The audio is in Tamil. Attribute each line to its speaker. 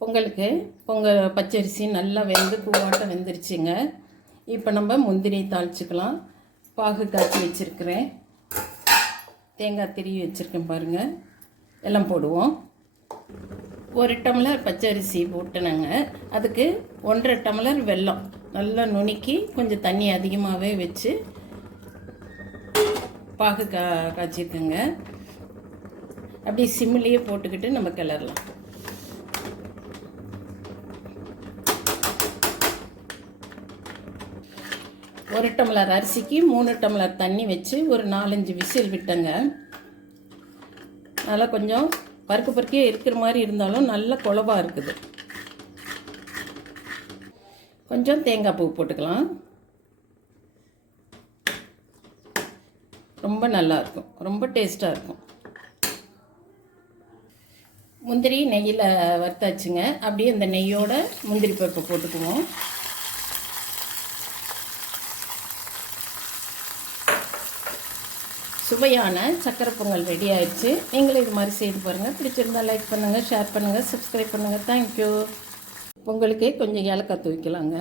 Speaker 1: பொங்கலுக்கு பொங்கல் பச்சரிசி நல்லா வெந்து பூவாட்டம் வெந்துருச்சுங்க. இப்போ நம்ம முந்திரி தாளிச்சுக்கலாம். பாகு காய்ச்சி வச்சுருக்கிறேன். தேங்காய் திருவி வச்சுருக்கேன் பாருங்கள் எல்லாம் போடுவோம். ஒரு டம்ளர் பச்சரிசி போட்டுனாங்க. அதுக்கு ஒன்றரை டம்ளர் வெல்லம். நல்லா நுணுக்கி கொஞ்சம் தண்ணி அதிகமாகவே வச்சு பாகு கா காய்ச்சிருக்கேங்க. அப்படியே சிம்லேயே போட்டுக்கிட்டு நம்ம கிளறலாம். ஒரு டம்ளர் அரிசிக்கு மூணு டம்ளர் தண்ணி வச்சு ஒரு நாலஞ்சு விசில் விட்டங்க. நல்லா கொஞ்சம் பருக்கு பருக்கியே இருக்கிற மாதிரி இருந்தாலும் நல்ல குழவாக இருக்குது. கொஞ்சம் தேங்காய் பூ போட்டுக்கலாம். ரொம்ப நல்லா இருக்கும். ரொம்ப டேஸ்ட்டாக இருக்கும். முந்திரி நெய்யில் வறுத்தாச்சுங்க. அப்படியே அந்த நெய்யோட முந்திரி பருப்பை போட்டுக்குவோம். சுவையான சக்கரை பொங்கல் ரெடி ஆயிடுச்சு. நீங்களும் இது மாதிரி செய்து பாருங்கள் பிடிச்சிருந்தா லைக் பண்ணுங்கள் ஷேர் பண்ணுங்கள் சப்ஸ்கிரைப் பண்ணுங்கள் தேங்க்யூ பொங்கலுக்கு கொஞ்சம் ஏலக்காய் தூக்கலாங்க